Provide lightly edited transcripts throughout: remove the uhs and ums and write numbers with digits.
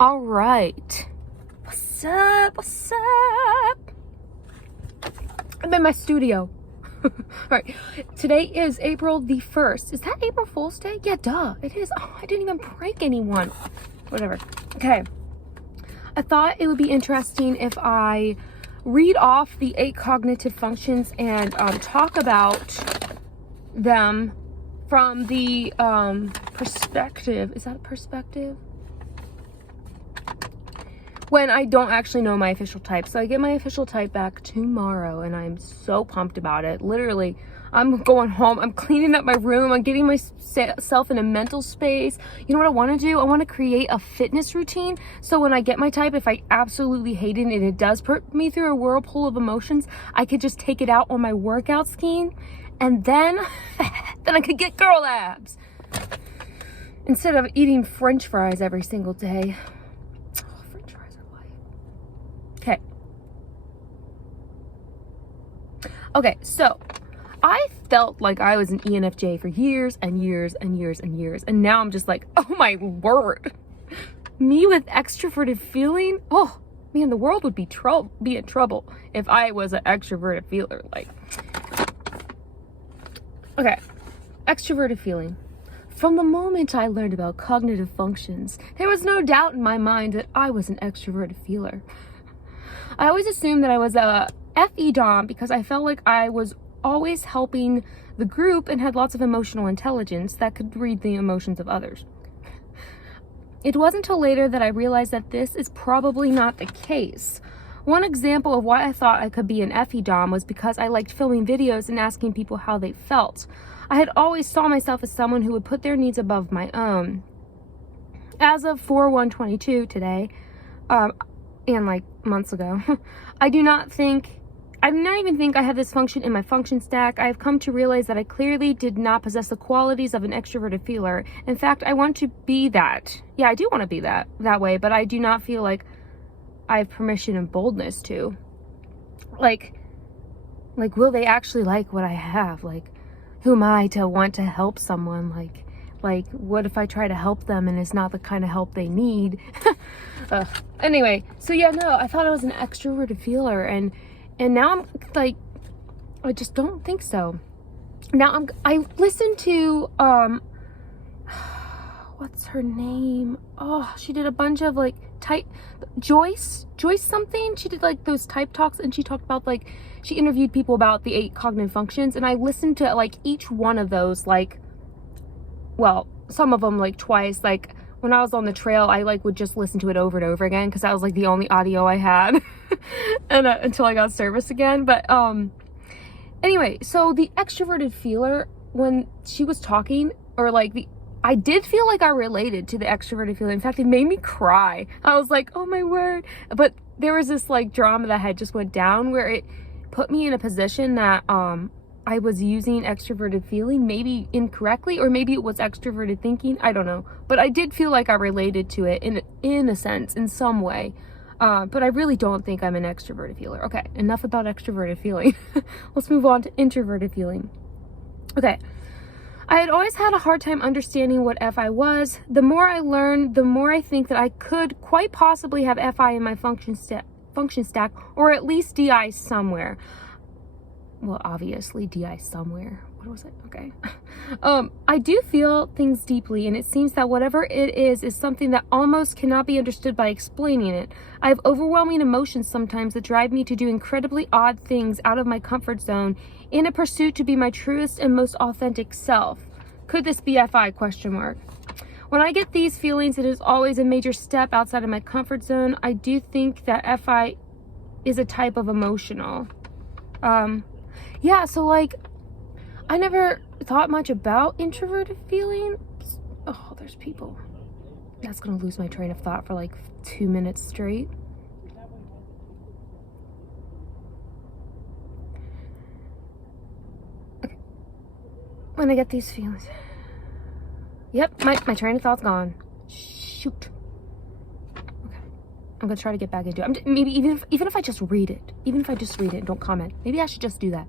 All right. What's up? What's up? I'm in my studio. All right. Today is April the 1st. Is that April Fool's Day? Yeah, duh. It is. Oh, I didn't even prank anyone. Whatever. Okay. I thought it would be interesting if I read off the 8 cognitive functions and talk about them from the perspective. Is that a perspective? When I don't actually know my official type. So I get my official type back tomorrow and I'm so pumped about it. Literally, I'm going home, I'm cleaning up my room, I'm getting myself in a mental space. You know what I want to do? I want to create a fitness routine. So when I get my type, if I absolutely hate it and it does put me through a whirlpool of emotions, I could just take it out on my workout scheme and then I could get girl abs. Instead of eating French fries every single day. Okay, so I felt like I was an ENFJ for years and years and years and years. And now I'm just like, oh my word. Me with extroverted feeling? Oh, man, the world would be in trouble if I was an extroverted feeler. Like, okay, extroverted feeling. From the moment I learned about cognitive functions, there was no doubt in my mind that I was an extroverted feeler. I always assumed that I was a FE Dom because I felt like I was always helping the group and had lots of emotional intelligence that could read the emotions of others. It wasn't until later that I realized that this is probably not the case. One example of why I thought I could be an FE Dom was because I liked filming videos and asking people how they felt. I had always saw myself as someone who would put their needs above my own. As of 4/1/22 today, and like months ago, I do not even think I have this function in my function stack. I have come to realize that I clearly did not possess the qualities of an extroverted feeler. In fact, I want to be that. Yeah, I do want to be that way, but I do not feel like I have permission and boldness to. Like, will they actually like what I have? Like, who am I to want to help someone? Like, what if I try to help them and it's not the kind of help they need? Anyway, so yeah, no, I thought I was an extroverted feeler, and now I'm like, I just don't think so. Now I listened to, what's her name? Oh, she did a bunch of like Joyce something. She did like those type talks and she talked about like, she interviewed people about the 8 cognitive functions, and I listened to like each one of those, like, well, some of them like twice. Like when I was on the trail, I like would just listen to it over and over again because that was like the only audio I had and until I got service again. But anyway, so the extroverted feeler, when she was talking, or like I did feel like I related to the extroverted feeler. In fact, it made me cry. I was like, oh my word. But there was this like drama that had just went down where it put me in a position that I was using extroverted feeling, maybe incorrectly, or maybe it was extroverted thinking. I don't know. But I did feel like I related to it in a sense, in some way. But I really don't think I'm an extroverted feeler. Okay, enough about extroverted feeling. Let's move on to introverted feeling. Okay. I had always had a hard time understanding what FI was. The more I learned, the more I think that I could quite possibly have FI in my function stack, or at least DI somewhere. Well, obviously DI somewhere. What was it? Okay. I do feel things deeply, and it seems that whatever it is something that almost cannot be understood by explaining it. I have overwhelming emotions sometimes that drive me to do incredibly odd things out of my comfort zone in a pursuit to be my truest and most authentic self. Could this be FI? ? When I get these feelings, it is always a major step outside of my comfort zone. I do think that FI is a type of emotional. Yeah, so like, I never thought much about introverted feeling. Oh, there's people. That's gonna lose my train of thought for like 2 minutes straight. Okay. When I get these feelings. Yep, my train of thought's gone. Shoot. Okay. I'm gonna try to get back into it. Maybe even if I just read it. Even if I just read it and don't comment. Maybe I should just do that.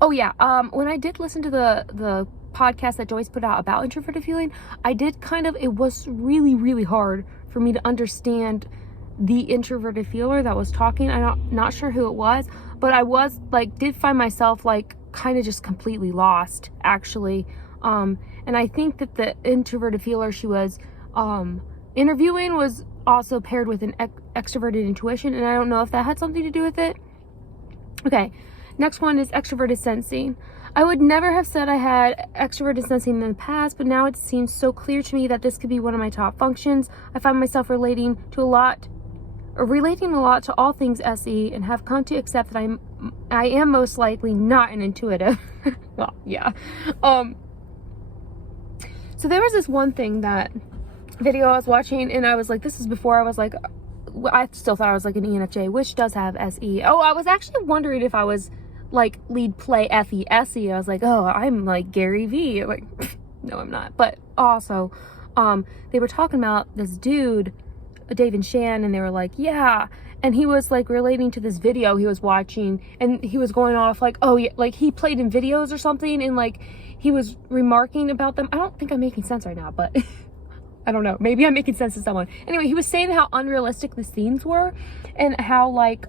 Oh yeah, when I did listen to the podcast that Joyce put out about introverted feeling, I did it was really, really hard for me to understand the introverted feeler that was talking. I'm not sure who it was, but I was like, did find myself like kind of just completely lost, actually. And I think that the introverted feeler she was interviewing was also paired with an extroverted intuition, and I don't know if that had something to do with it. Okay, next one is extroverted sensing. I would never have said I had extroverted sensing in the past, but now it seems so clear to me that this could be one of my top functions. I find myself relating a lot to all things SE, and have come to accept that I am most likely not an intuitive. Well, yeah. So there was this one thing, that video I was watching, and I was like, this is before I was like, I still thought I was like an ENFJ, which does have SE. Oh, I was actually wondering if I was like lead play FE SE. I was like, oh, I'm like Gary V. Like, no, I'm not. But also, they were talking about this dude, Dave and Shan, and they were like, yeah, and he was like relating to this video he was watching, and he was going off like, oh yeah, like he played in videos or something, and like he was remarking about them. I don't think I'm making sense right now, but I don't know, maybe I'm making sense to someone. Anyway, he was saying how unrealistic the scenes were, and how like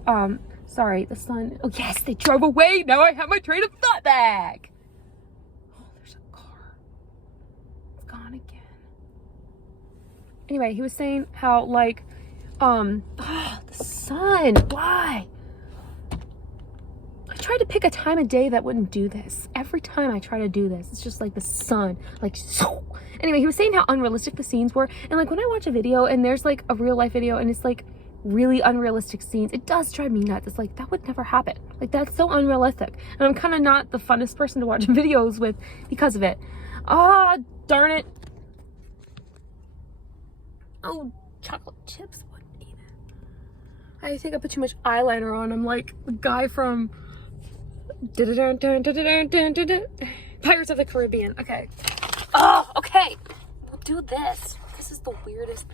sorry, the sun, oh yes, they drove away, now I have my train of thought back. Oh, there's a car, it's gone again. Anyway, he was saying how like the sun, why? I tried to pick a time of day that wouldn't do this. Every time I try to do this, it's just like the sun, like so. Anyway, he was saying how unrealistic the scenes were, and like when I watch a video and there's like a real life video and it's like really unrealistic scenes, it does drive me nuts. It's like, that would never happen. Like, that's so unrealistic, and I'm kind of not the funnest person to watch videos with because of it. Ah, darn it. Oh, chocolate chips wouldn't eat it. I think I put too much eyeliner on. I'm like the guy from Pirates of the Caribbean. Okay. Oh, okay. We'll do this. This is the weirdest.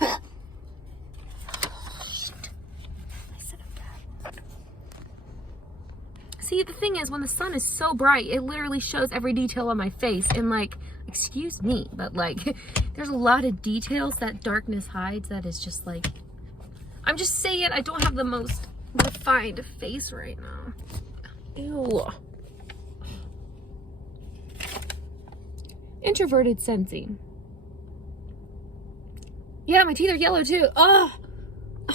I said that. See, the thing is, when the sun is so bright, it literally shows every detail on my face, and like, excuse me, but like, there's a lot of details that darkness hides that is just like, I'm just saying, I don't have the most refined face right now. Ew. Introverted sensing. Yeah, my teeth are yellow too. Oh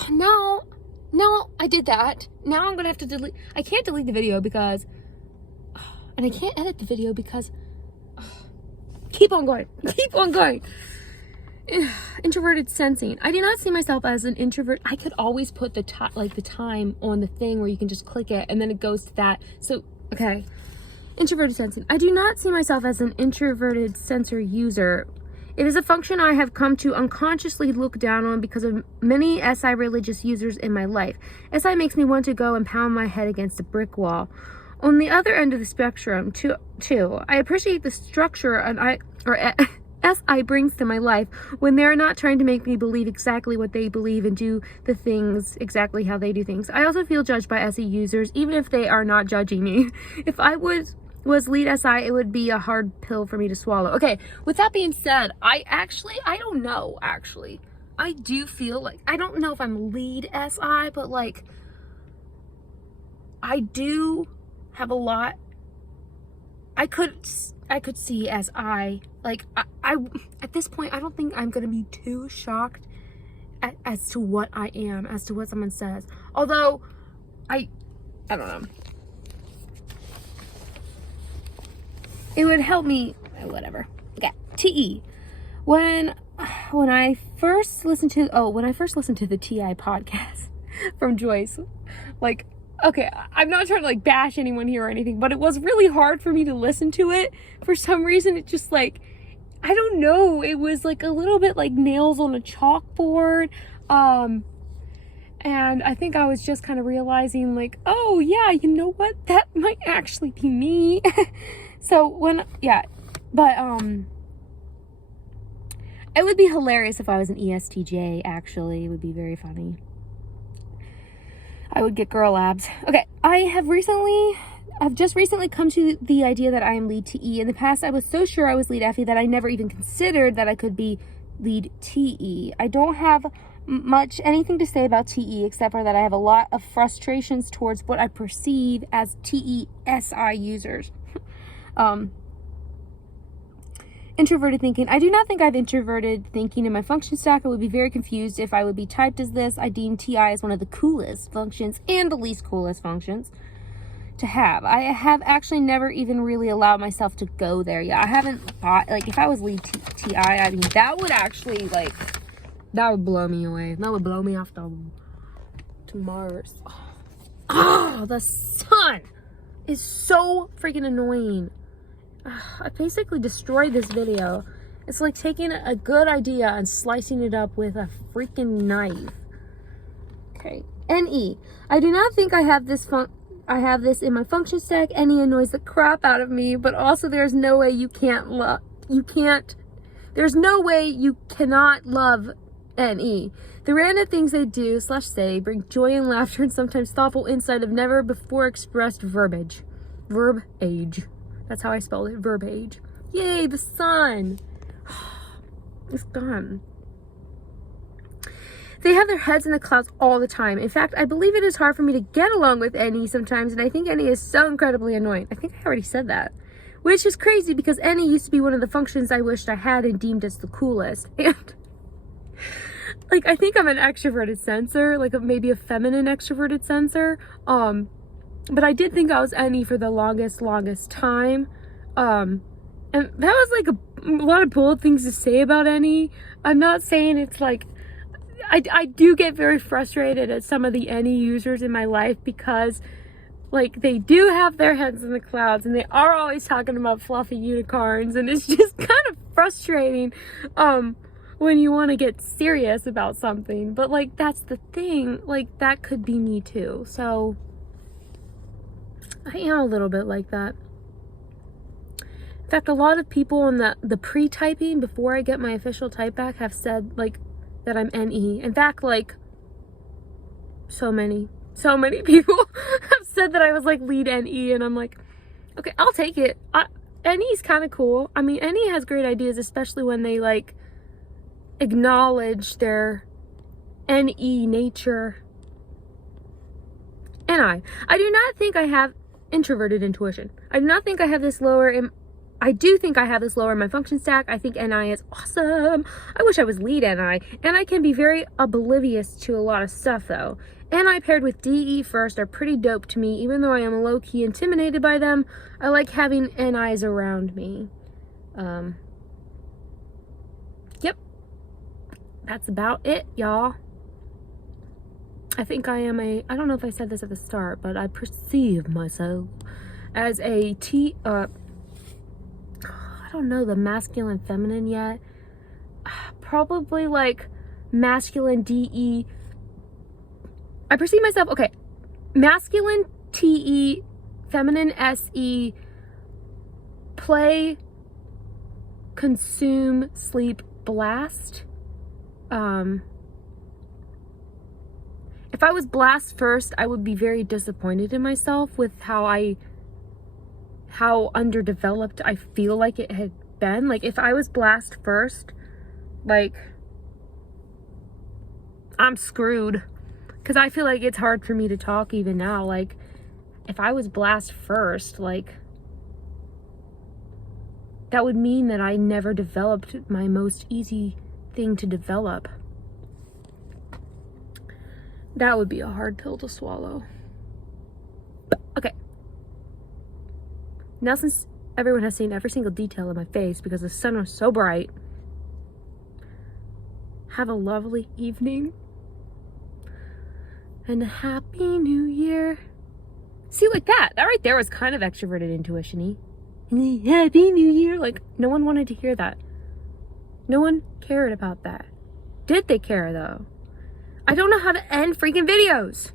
no, I did that. Now I'm gonna have to delete. I can't delete the video because, and I can't edit the video because, keep on going. Introverted sensing. I do not see myself as an introvert. I could always put the time on the thing where you can just click it and then it goes to that. So, okay. Introverted sensing. I do not see myself as an introverted sensor user. It is a function I have come to unconsciously look down on because of many SI religious users in my life. SI makes me want to go and pound my head against a brick wall. On the other end of the spectrum, too, I appreciate the structure SI brings to my life when they're not trying to make me believe exactly what they believe and do the things exactly how they do things. I also feel judged by SE users, even if they are not judging me. If I was lead SI, it would be a hard pill for me to swallow. Okay, with that being said, I don't know, actually. I do feel like, I don't know if I'm lead SI, but like, I do have a lot. I could see SI, like, I at this point, I don't think I'm gonna be too shocked as to what I am, as to what someone says. Although, I don't know. It would help me, whatever. Okay, TE. When I first listened to the TI podcast from Joyce, like, okay, I'm not trying to like bash anyone here or anything, but it was really hard for me to listen to it. For some reason, it just like, I don't know, it was like a little bit like nails on a chalkboard. And I think I was just kind of realizing like, oh yeah, you know what? That might actually be me. So it would be hilarious if I was an ESTJ, actually. It would be very funny. I would get girl abs. Okay, I've just recently come to the idea that I am lead TE. In the past, I was so sure I was lead FE that I never even considered that I could be lead TE. I don't have anything to say about TE except for that I have a lot of frustrations towards what I perceive as TESI users. Introverted thinking. I do not think I have introverted thinking in my function stack. I would be very confused if I would be typed as this. I deem TI as one of the coolest functions and the least coolest functions to have. I have actually never even really allowed myself to go there yet. I haven't thought, like, if I was lead TI, I mean, that would actually, like, that would blow me away. That would blow me off to Mars. Oh, the sun is so freaking annoying. I basically destroyed this video. It's like taking a good idea and slicing it up with a freaking knife. Okay, NE. I do not think I have this in my function stack. NE annoys the crap out of me, but also there's no way there's no way you cannot love NE. The random things they do / say bring joy and laughter and sometimes thoughtful insight of never before expressed verbiage. Verb-age. That's how I spelled it. Verb-age. Yay, the sun. It's gone. They have their heads in the clouds all the time. In fact, I believe it is hard for me to get along with NE sometimes, and I think NE is so incredibly annoying. I think I already said that. Which is crazy because NE used to be one of the functions I wished I had and deemed as the coolest. And like, I think I'm an extroverted sensor, like maybe a feminine extroverted sensor. But I did think I was NE for the longest time. And that was like a lot of bold things to say about NE. I'm not saying it's like, I do get very frustrated at some of the NE users in my life because like they do have their heads in the clouds and they are always talking about fluffy unicorns, and it's just kind of frustrating when you want to get serious about something. But like, that's the thing, like that could be me too. So I am a little bit like that. In fact, a lot of people in the pre-typing before I get my official type back have said like that I'm NE. In fact, like so many people have said that I was like lead NE, and I'm like, okay, I'll take it. NE's kind of cool. I mean, NE has great ideas, especially when they like acknowledge their NE nature. And I do not think I have introverted intuition. I do not think I have this lower in, I do think I have this lower in my function stack. I think NI is awesome. I wish I was lead NI. And I can be very oblivious to a lot of stuff though. NI paired with DE first are pretty dope to me, even though I am low-key intimidated by them. I like having NIs around me. Yep. That's about it, y'all. I think I am I don't know if I said this at the start, but I perceive myself as a I don't know the masculine feminine yet. Probably like masculine DE. I perceive myself, okay, masculine TE, feminine SE, play, consume, sleep, blast. If I was blast first, I would be very disappointed in myself with how underdeveloped I feel like it had been. Like, if I was blast first, like, I'm screwed. Because I feel like it's hard for me to talk even now. Like, if I was blast first, like, that would mean that I never developed my most easy thing to develop. That would be a hard pill to swallow. Okay. Now, since everyone has seen every single detail of my face because the sun was so bright, have a lovely evening. And a happy new year. See, like that right there was kind of extroverted intuition-y. Happy new year. Like, no one wanted to hear that. No one cared about that. Did they care, though? I don't know how to end freaking videos.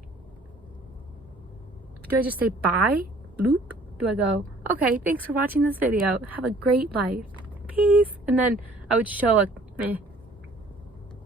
Do I just say bye? Bloop? Do I go, okay, thanks for watching this video. Have a great life. Peace. And then I would show a meh.